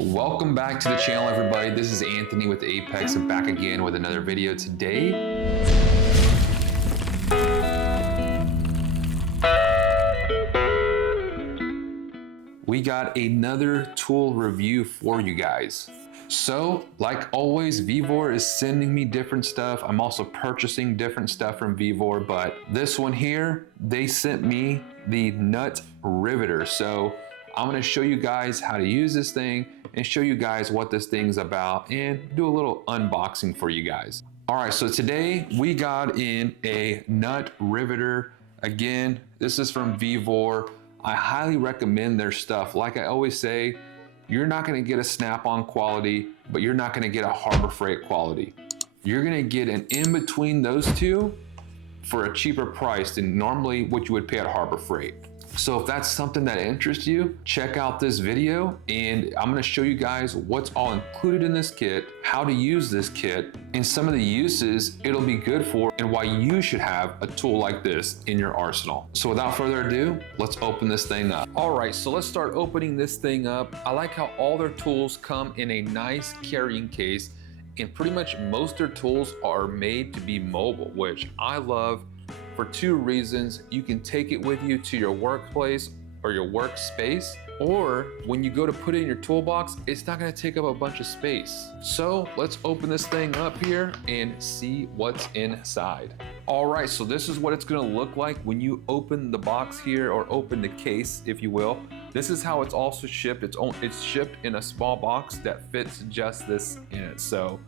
Welcome back to the channel, everybody. This is Anthony with Apex, and back again with another video today. We got another tool review for you guys. So, like always, Vevor is sending me different stuff. I'm also purchasing different stuff from Vevor, but this one here, they sent me the nut riveter. So I'm gonna show you guys how to use this thing and show you guys what this thing's about and do a little unboxing for you guys. All right, so today we got in a nut riveter. Again, this is from Vevor. I highly recommend their stuff. Like I always say, you're not gonna get a Snap-on quality, but you're not gonna get a Harbor Freight quality. You're gonna get an in-between those two for a cheaper price than normally what you would pay at Harbor Freight. So if that's something that interests you, check out this video, and I'm gonna show you guys what's all included in this kit, how to use this kit, and some of the uses it'll be good for, and why you should have a tool like this in your arsenal. So without further ado, let's open this thing up. All right, so let's start opening this thing up. I like how all their tools come in a nice carrying case, and pretty much most their tools are made to be mobile, which I love. For two reasons. You can take it with you to your workplace or your workspace, or when you go to put it in your toolbox, it's not gonna take up a bunch of space. So let's open this thing up here and see what's inside. All right, so this is what it's gonna look like when you open the box here, or open the case, if you will. This is how it's also shipped. It's shipped in a small box that fits just this in it. So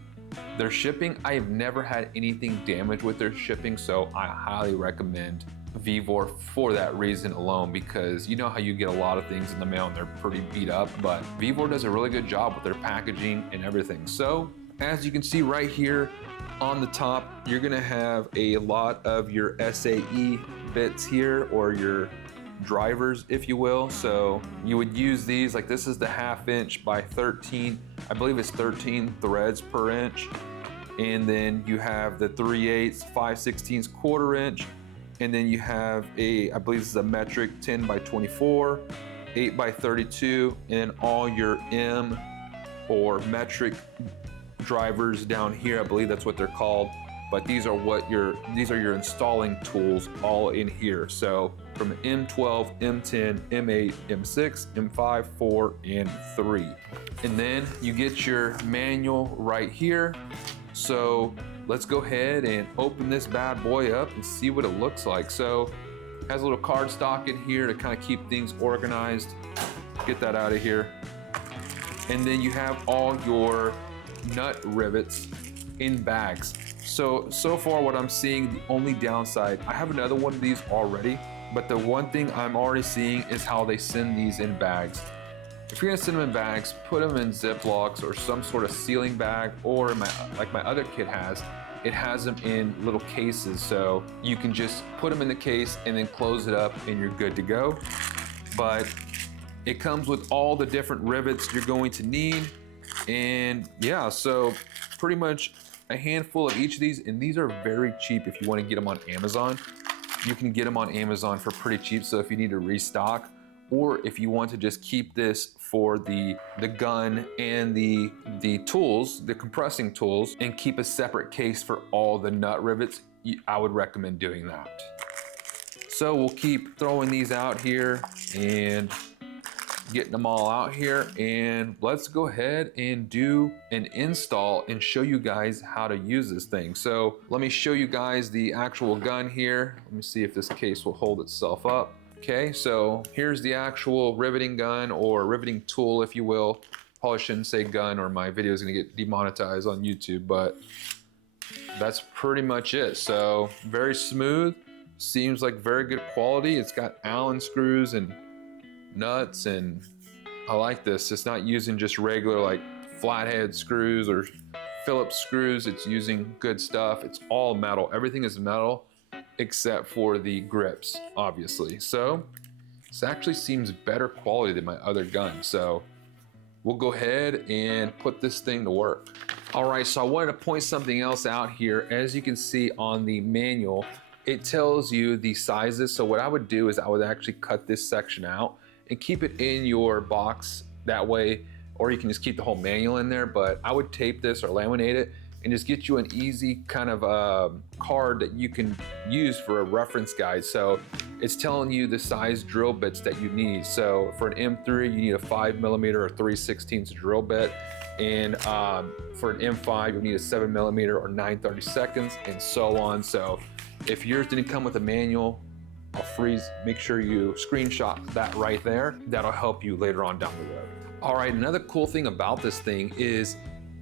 their shipping, I have never had anything damaged with their shipping, so I highly recommend Vevor for that reason alone, because you know how you get a lot of things in the mail and they're pretty beat up, but Vevor does a really good job with their packaging and everything. So as you can see right here on the top, you're gonna have a lot of your SAE bits here, or your drivers, if you will. So you would use these, like this is the 1/2 inch by 13, I believe it's 13 threads per inch. And then you have the 3/8, 5/16 1/4 inch. And then you have I believe this is a metric 10 by 24, 8 by 32, and then all your M or metric drivers down here. I believe that's what they're called. But these are your installing tools all in here. So from M12, M10, M8, M6, M5, 4, and 3. And then you get your manual right here. So let's go ahead and open this bad boy up and see what it looks like. So it has a little cardstock in here to kind of keep things organized. Get that out of here. And then you have all your nut rivets in bags. So far what I'm seeing, the only downside, I have another one of these already, but the one thing I'm already seeing is how they send these in bags. If you're gonna send them in bags, put them in Ziplocs or some sort of sealing bag, or like my other kit has, it has them in little cases, so you can just put them in the case and then close it up and you're good to go. But it comes with all the different rivets you're going to need, and yeah, so pretty much a handful of each of these, and these are very cheap if you want to get them on Amazon. You can get them on Amazon for pretty cheap, so if you need to restock, or if you want to just keep this for the gun and the tools, the compressing tools, and keep a separate case for all the nut rivets, I would recommend doing that. So we'll keep throwing these out here and getting them all out here, and let's go ahead and do an install and show you guys how to use this thing. So let me show you guys the actual gun here. Let me see if this case will hold itself up. Okay, so here's the actual riveting gun, or riveting tool, if you will. Probably shouldn't say gun, or my video is gonna get demonetized on YouTube, but that's pretty much it. So very smooth, seems like very good quality. It's got Allen screws and nuts, and I like this. It's not using just regular like flathead screws or Phillips screws. It's using good stuff. It's all metal. Everything is metal except for the grips, obviously. So this actually seems better quality than my other gun. So we'll go ahead and put this thing to work. All right, so I wanted to point something else out here. As you can see on the manual, it tells you the sizes. So what I would do is I would actually cut this section out and keep it in your box. That way or you can just keep the whole manual in there, but I would tape this or laminate it and just get you an easy kind of card that you can use for a reference guide. So it's telling you the size drill bits that you need. So for an M3, you need a 5mm or 3/16 drill bit. And for an M5, you need a 7mm or 9/32, and so on. So if yours didn't come with a manual, make sure you screenshot that right there. That'll help you later on down the road. All right, another cool thing about this thing is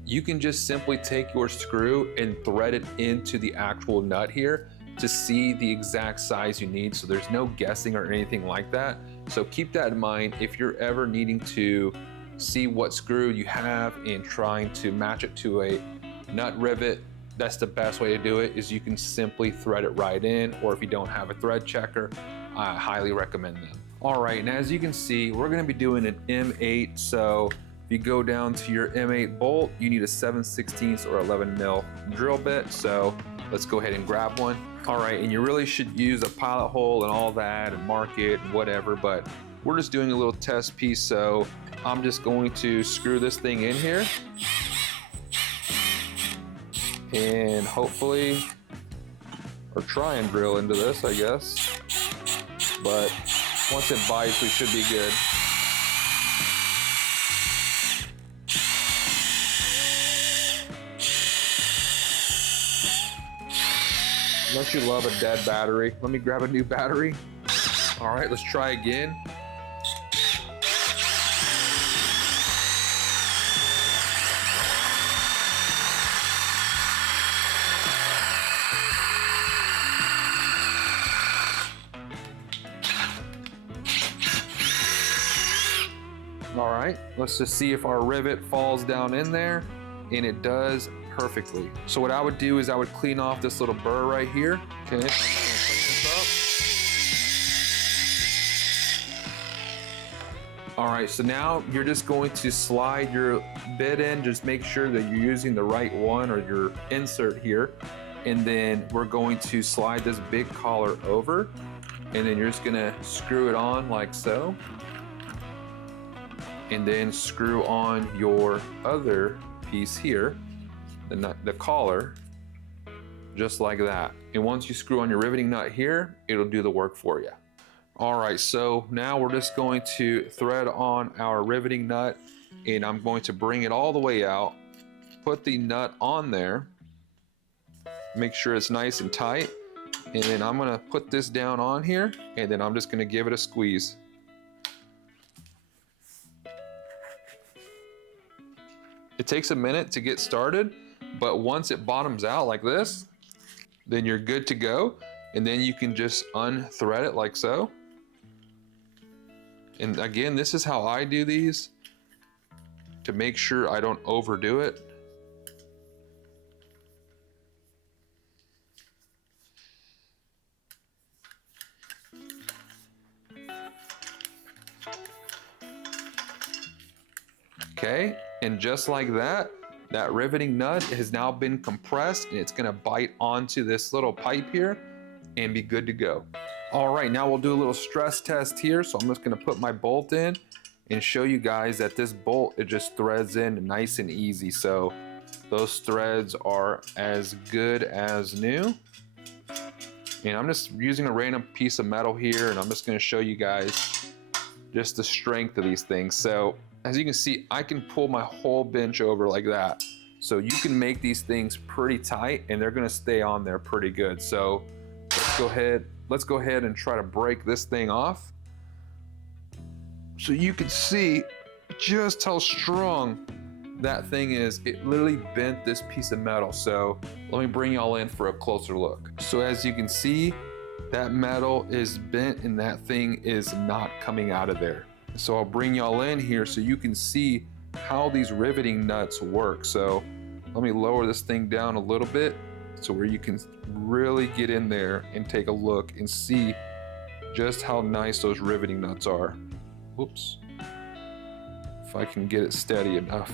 you can just simply take your screw and thread it into the actual nut here to see the exact size you need. So there's no guessing or anything like that. So keep that in mind if you're ever needing to see what screw you have and trying to match it to a nut rivet. That's the best way to do it, is you can simply thread it right in, or if you don't have a thread checker, I highly recommend them. All right, and as you can see, we're gonna be doing an M8. So if you go down to your M8 bolt, you need a 7/16 or 11mm drill bit. So let's go ahead and grab one. All right, and you really should use a pilot hole and all that and mark it and whatever, but we're just doing a little test piece. So I'm just going to screw this thing in here and hopefully, or try and drill into this, I guess. But once it bites, we should be good. Don't you love a dead battery? Let me grab a new battery. All right, let's try again. All right, let's just see if our rivet falls down in there, and it does perfectly. So what I would do is I would clean off this little burr right here. Okay, I'm just gonna clean this up. All right, so now you're just going to slide your bit in. Just make sure that you're using the right one or your insert here. And then we're going to slide this big collar over, and then you're just gonna screw it on like so. And then screw on your other piece here, the collar, just like that. And once you screw on your riveting nut here, it'll do the work for you. All right, so now we're just going to thread on our riveting nut, and I'm going to bring it all the way out, put the nut on there, make sure it's nice and tight, and then I'm gonna put this down on here, and then I'm just gonna give it a squeeze. It takes a minute to get started, but once it bottoms out like this, then you're good to go. And then you can just unthread it like so. And again, this is how I do these to make sure I don't overdo it. Okay, and just like that, that riveting nut has now been compressed, and it's gonna bite onto this little pipe here and be good to go. All right, now we'll do a little stress test here. So I'm just gonna put my bolt in and show you guys that this bolt, it just threads in nice and easy. So those threads are as good as new. And I'm just using a random piece of metal here, and I'm just gonna show you guys just the strength of these things. So as you can see, I can pull my whole bench over like that. So you can make these things pretty tight, and they're gonna stay on there pretty good. So let's go ahead and try to break this thing off. So you can see just how strong that thing is. It literally bent this piece of metal. So let me bring y'all in for a closer look. So as you can see, that metal is bent and that thing is not coming out of there. So I'll bring y'all in here so you can see how these riveting nuts work. So let me lower this thing down a little bit so where you can really get in there and take a look and see just how nice those riveting nuts are. Whoops. If I can get it steady enough.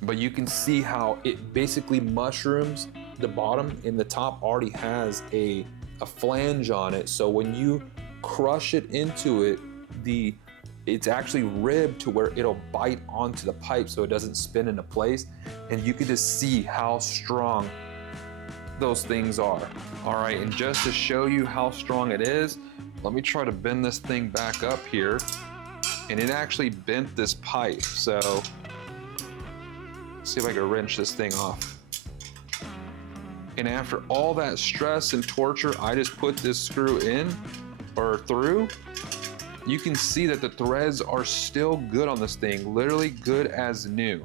But you can see how it basically mushrooms the bottom, and the top already has a flange on it. So when you crush it into it, it's actually ribbed to where it'll bite onto the pipe so it doesn't spin into place. And you can just see how strong those things are. All right, and just to show you how strong it is, let me try to bend this thing back up here. And it actually bent this pipe. So let's see if I can wrench this thing off. And after all that stress and torture, I just put this screw in or through. You can see that the threads are still good on this thing, literally good as new.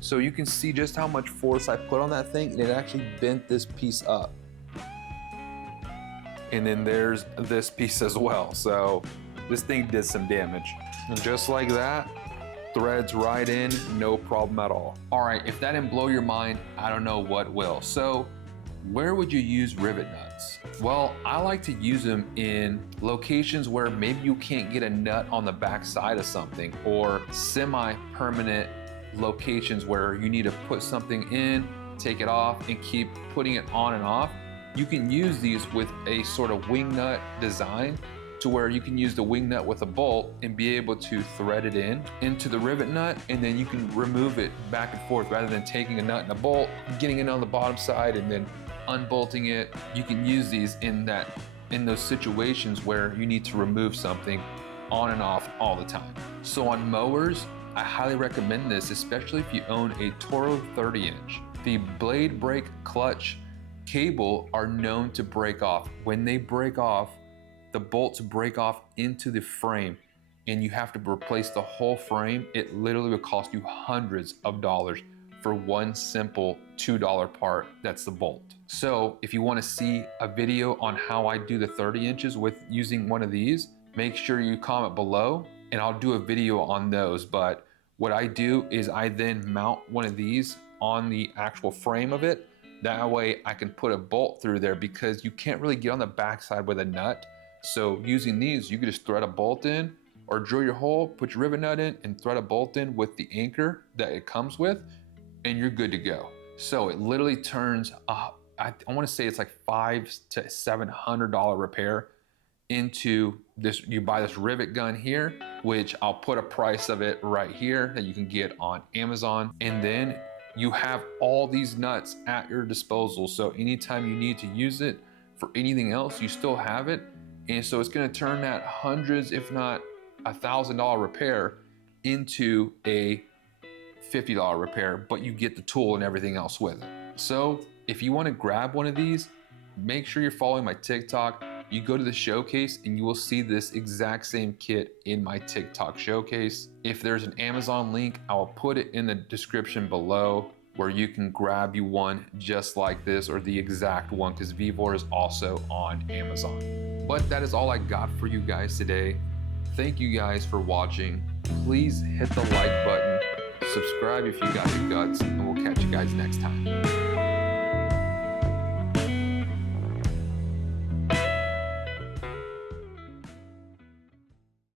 So you can see just how much force I put on that thing, and it actually bent this piece up. And then there's this piece as well. So this thing did some damage. And just like that, threads right in, no problem at all. All right, if that didn't blow your mind, I don't know what will. So where would you use rivet nuts? Well, I like to use them in locations where maybe you can't get a nut on the back side of something, or semi-permanent locations where you need to put something in, take it off, and keep putting it on and off. You can use these with a sort of wing nut design to where you can use the wing nut with a bolt and be able to thread it in into the rivet nut, and then you can remove it back and forth rather than taking a nut and a bolt, getting it on the bottom side and then unbolting it. You can use these in those situations where you need to remove something on and off all the time. So on mowers, I highly recommend this, especially if you own a Toro 30-inch. The blade brake clutch cable are known to break off. When they break off, the bolts break off into the frame and you have to replace the whole frame. It literally will cost you hundreds of dollars for one simple $2 part that's the bolt. So if you want to see a video on how I do the 30 inches with using one of these, make sure you comment below and I'll do a video on those. But what I do is I then mount one of these on the actual frame of it. That way I can put a bolt through there because you can't really get on the backside with a nut. So using these, you can just thread a bolt in or drill your hole, put your rivet nut in and thread a bolt in with the anchor that it comes with, and you're good to go. So it literally turns, I want to say it's like $500 to $700 repair into this. You buy this rivet gun here, which I'll put a price of it right here that you can get on Amazon. And then you have all these nuts at your disposal. So anytime you need to use it for anything else, you still have it. And so it's going to turn that hundreds, if not $1,000 repair into a $50 repair, but you get the tool and everything else with it. So if you want to grab one of these, make sure you're following my TikTok. You go to the showcase and you will see this exact same kit in my TikTok showcase. If there's an Amazon link, I will put it in the description below where you can grab you one just like this or the exact one, because Vevor is also on Amazon. But that is all I got for you guys today. Thank you guys for watching. Please hit the like button, subscribe if you got the guts, and we'll catch you guys next time.